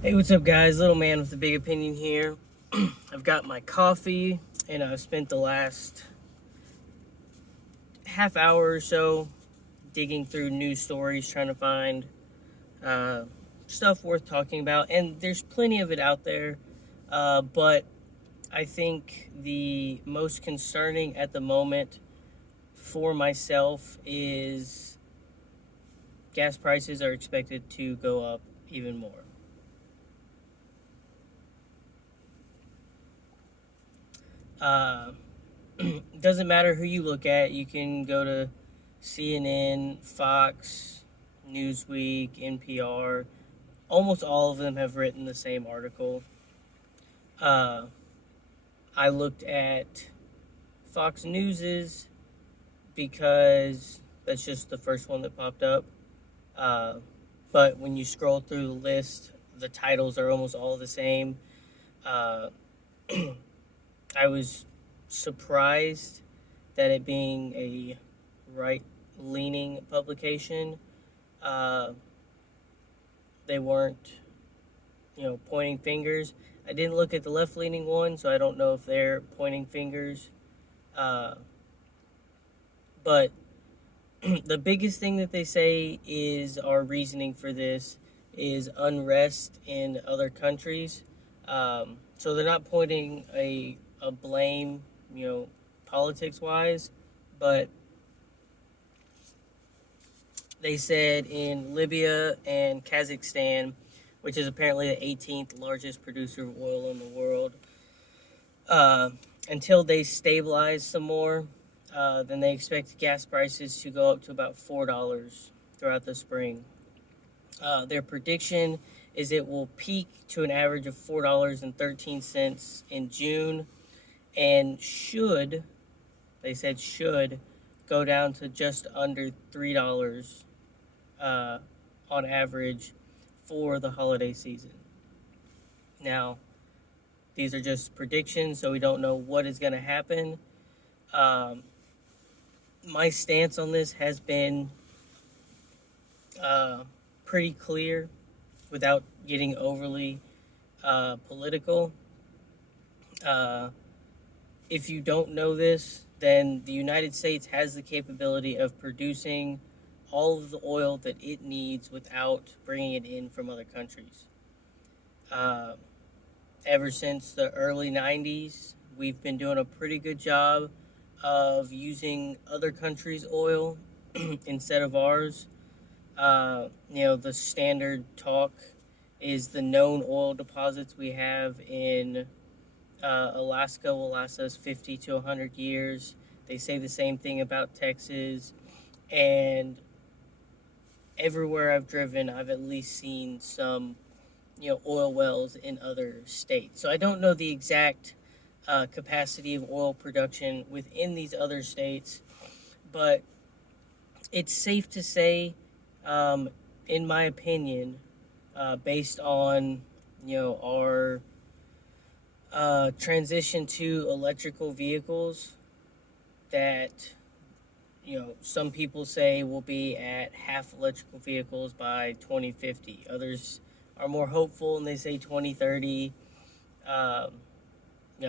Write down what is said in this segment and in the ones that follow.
Hey, what's up, guys? Little man with a big opinion here. I've got my coffee, and I've spent the last half hour or so digging through news stories, trying to find uh, stuff worth talking about. And there's plenty of it out there, but I think the most concerning at the moment for myself is gas prices are expected to go up even more. Uh, doesn't matter who you look at. You can go to CNN, Fox, Newsweek, NPR. Almost all of them have written the same article. Uh, I looked at Fox News's because that's just the first one that popped up. Uh, but when you scroll through the list, the titles are almost all the same. Uh, I was surprised that it being a right leaning publication, uh, they weren't, pointing fingers. I didn't look at the left leaning one, so I don't know if they're pointing fingers. Uh, but the biggest thing that they say is our reasoning for this is unrest in other countries. So they're not pointing a blame, politics wise, but they said in Libya and Kazakhstan, which is apparently the 18th largest producer of oil in the world, uh, until they stabilize some more, then they expect gas prices to go up to about $4 throughout the spring. Their prediction is it will peak to an average of $4.13 in June and they said should, go down to just under $3 uh, on average for the holiday season. Now, these are just predictions, so we don't know what is going to happen. Um, my stance on this has been uh, pretty clear without getting overly political. Uh, if you don't know this, then the United States has the capability of producing all of the oil that it needs without bringing it in from other countries. Uh, Ever since the early 90s, we've been doing a pretty good job of using other countries' oil instead of ours. The standard talk is the known oil deposits we have in Alaska will last us 50 to 100 years. They say the same thing about Texas. And everywhere I've driven, I've at least seen some, oil wells in other states. So I don't know the exact capacity of oil production within these other states, but it's safe to say, um, in my opinion, based on our transition to electrical vehicles, that some people say we'll be at half electrical vehicles by 2050. Others are more hopeful and they say 2030. Um,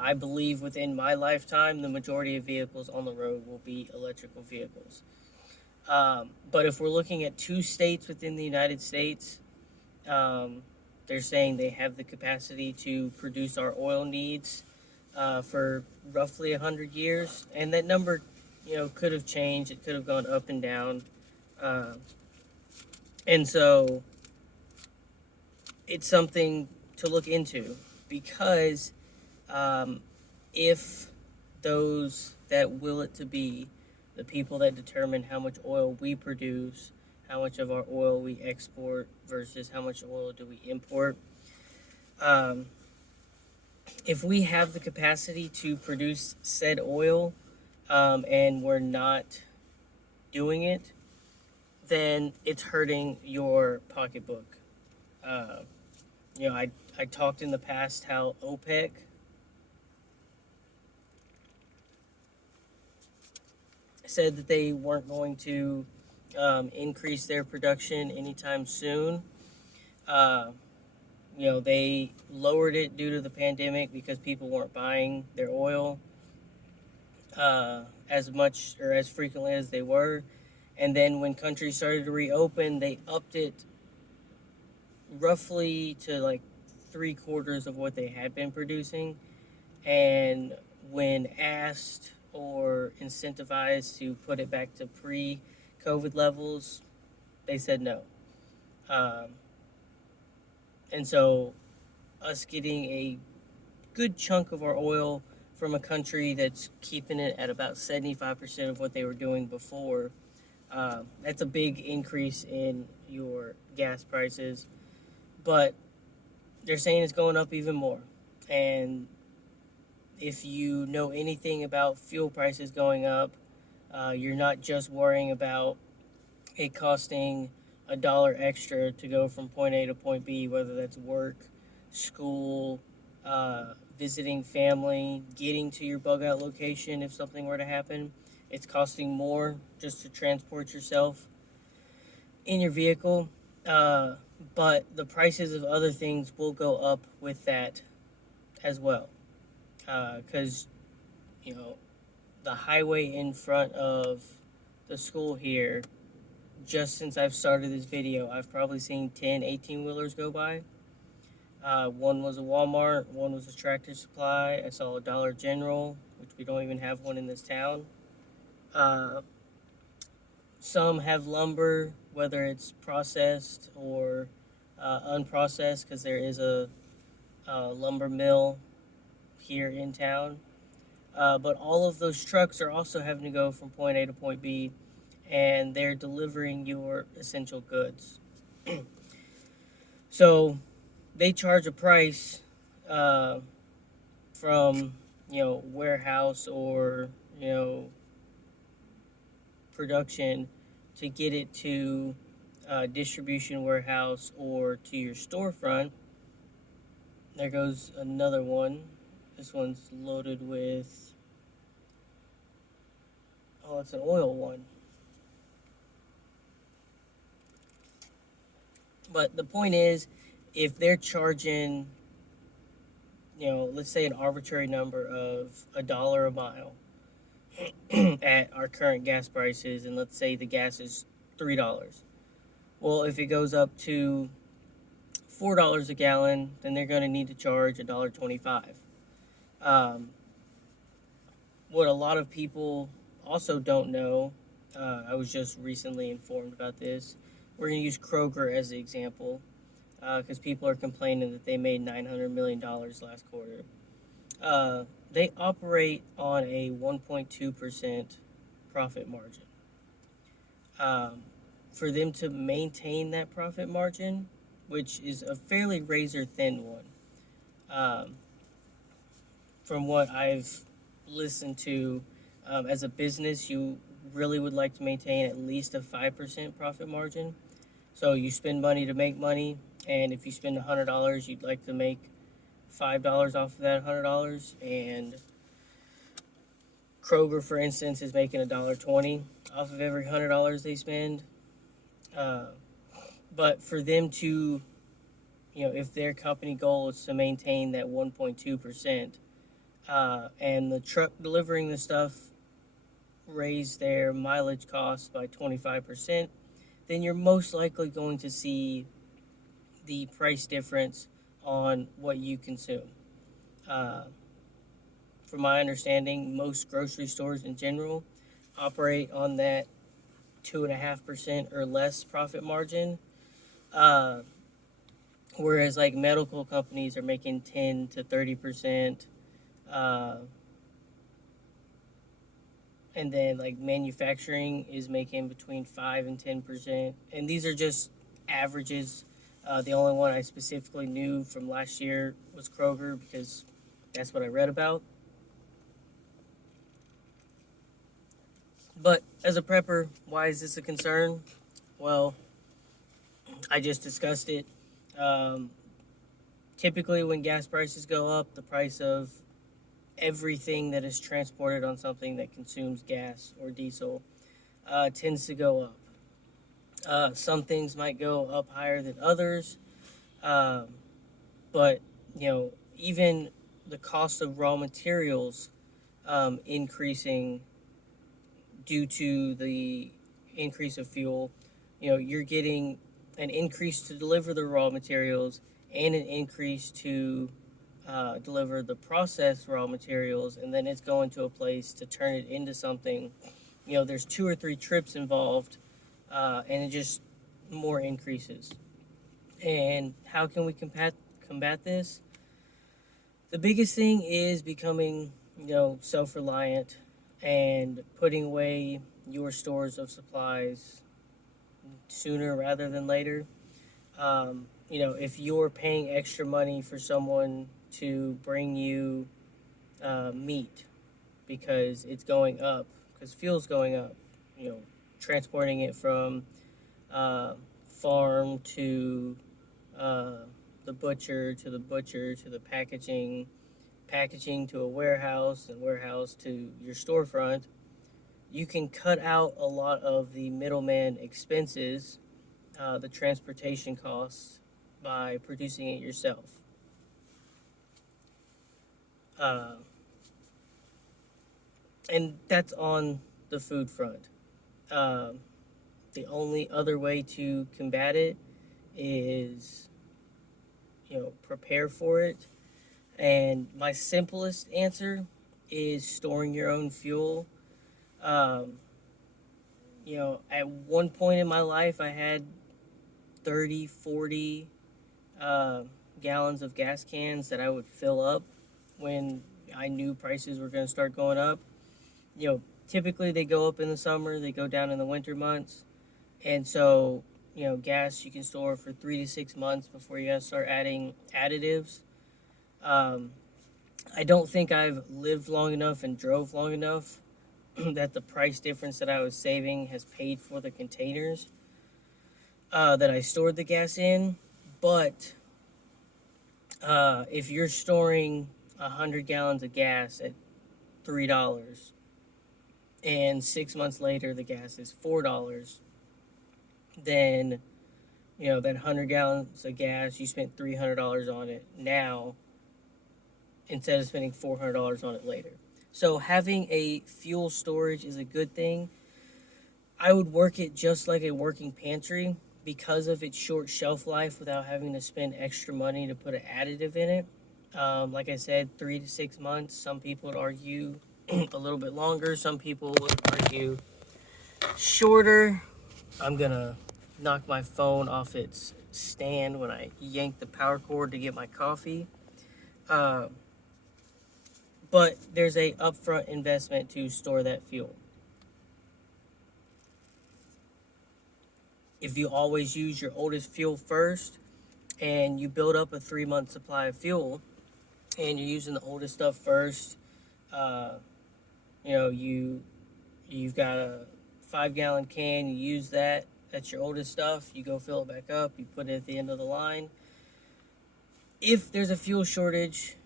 I believe within my lifetime, the majority of vehicles on the road will be electrical vehicles. But if we're looking at two states within the United States, um, they're saying they have the capacity to produce our oil needs for roughly 100 years. And that number, could have changed. It could have gone up and down. Uh, and so it's something to look into because um, if those that will it to be, the people that determine how much oil we produce, how much of our oil we export versus how much oil do we import, um, if we have the capacity to produce said oil and we're not doing it, then it's hurting your pocketbook. Uh, I talked in the past how OPEC said that they weren't going to increase their production anytime soon. Uh, they lowered it due to the pandemic because people weren't buying their oil as much or as frequently as they were. And then when countries started to reopen, they upped it roughly to like 3/4 of what they had been producing. And when asked or incentivized to put it back to pre-COVID levels, they said no. Um, and so, us getting a good chunk of our oil from a country that's keeping it at about 75% of what they were doing before, that's a big increase in your gas prices. But they're saying it's going up even more. And if you know anything about fuel prices going up, you're not just worrying about it costing $1 extra to go from point A to point B, whether that's work, school, visiting family, getting to your bug out location if something were to happen. It's costing more just to transport yourself in your vehicle. But the prices of other things will go up with that as well. Because, the highway in front of the school here, just since I've started this video, I've probably seen 10 18-wheelers go by. One was a Walmart, one was a Tractor Supply. I saw a Dollar General, which we don't even have one in this town. Some have lumber, whether it's processed or unprocessed, because there is a lumber mill here in town. But all of those trucks are also having to go from point A to point B, and they're delivering your essential goods. So they charge a price from warehouse or production to get it to distribution warehouse or to your storefront. There goes another one. This one's loaded with, it's an oil one. But the point is, if they're charging, let's say an arbitrary number of $1 a mile at our current gas prices, and let's say the gas is $3. Well, if it goes up to $4 a gallon, then they're going to need to charge $1.25. What a lot of people also don't know, I was just recently informed about this. We're going to use Kroger as the example, because people are complaining that they made $900 million last quarter. They operate on a 1.2% profit margin. For them to maintain that profit margin, which is a fairly razor thin one, from what I've listened to, as a business, you really would like to maintain at least a 5% profit margin. So you spend money to make money, and if you spend $100, you'd like to make $5 off of that $100. And Kroger, for instance, is making $1.20 off of every $100 they spend. But for them to, if their company goal is to maintain that 1.2%, and the truck delivering the stuff raise their mileage costs by 25%, then you're most likely going to see the price difference on what you consume. From my understanding, most grocery stores in general operate on that 2.5% or less profit margin, whereas like medical companies are making 10 to 30%. And then like manufacturing is making between 5 and 10%. And these are just averages. The only one I specifically knew from last year was Kroger, because that's what I read about. But as a prepper, why is this a concern? Well, I just discussed it. Typically when gas prices go up, the price of everything that is transported on something that consumes gas or diesel tends to go up. Some things might go up higher than others. But, even the cost of raw materials increasing due to the increase of fuel. You're getting an increase to deliver the raw materials and an increase to deliver the processed raw materials, and then it's going to a place to turn it into something. There's 2 or 3 trips involved, and it just more increases. And how can we combat this? The biggest thing is becoming, self-reliant and putting away your stores of supplies sooner rather than later. If you're paying extra money for someone to bring you meat because it's going up, because fuel's going up, transporting it from farm to the butcher to the packaging to a warehouse, and warehouse to your storefront, you can cut out a lot of the middleman expenses, the transportation costs, by producing it yourself. And that's on the food front. The only other way to combat it is, prepare for it. And my simplest answer is storing your own fuel. At one point in my life, I had 30, 40 gallons of gas cans that I would fill up when I knew prices were going to start going up. Typically they go up in the summer, they go down in the winter months. And so, gas you can store for 3 to 6 months before you got to start adding additives. I don't think I've lived long enough and drove long enough that the price difference that I was saving has paid for the containers that I stored the gas in. But if you're storing 100 gallons of gas at $3 and 6 months later the gas is $4, then that 100 gallons of gas, you spent $300 on it now instead of spending $400 on it later. So having a fuel storage is a good thing. I would work it just like a working pantry because of its short shelf life without having to spend extra money to put an additive in it. Like I said, 3 to 6 months. Some people would argue a little bit longer. Some people would argue shorter. I'm going to knock my phone off its stand when I yank the power cord to get my coffee. But there's a upfront investment to store that fuel. If you always use your oldest fuel first and you build up a 3-month supply of fuel and you're using the oldest stuff first, you've got a 5-gallon can, you use that, that's your oldest stuff, you go fill it back up, you put it at the end of the line. If there's a fuel shortage,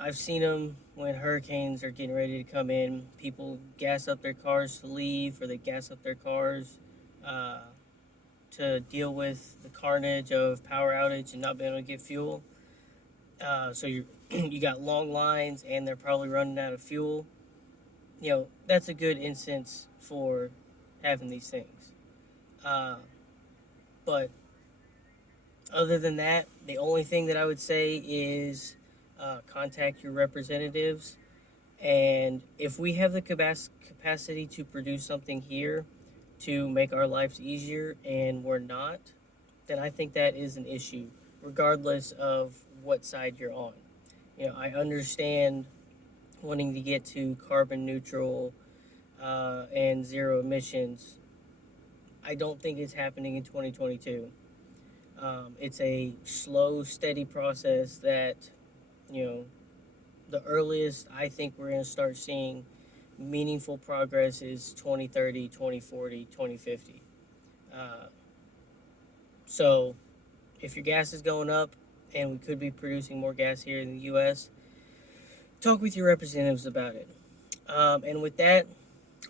I've seen them when hurricanes are getting ready to come in. People gas up their cars to leave, or they gas up their cars to deal with the carnage of power outage and not being able to get fuel. So you got long lines, and they're probably running out of fuel. That's a good instance for having these things. But other than that, the only thing that I would say is contact your representatives. And if we have the capacity to produce something here to make our lives easier and we're not, then I think that is an issue, regardless of what side you're on. I understand wanting to get to carbon neutral and zero emissions. I don't think it's happening in 2022. It's a slow, steady process that, the earliest I think we're going to start seeing meaningful progress is 2030, 2040, 2050. So if your gas is going up, and we could be producing more gas here in the U.S., talk with your representatives about it. And with that,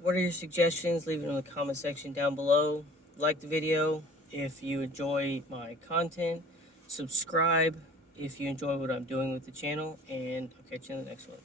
what are your suggestions? Leave it in the comment section down below. Like the video if you enjoy my content. Subscribe if you enjoy what I'm doing with the channel, and I'll catch you in the next one.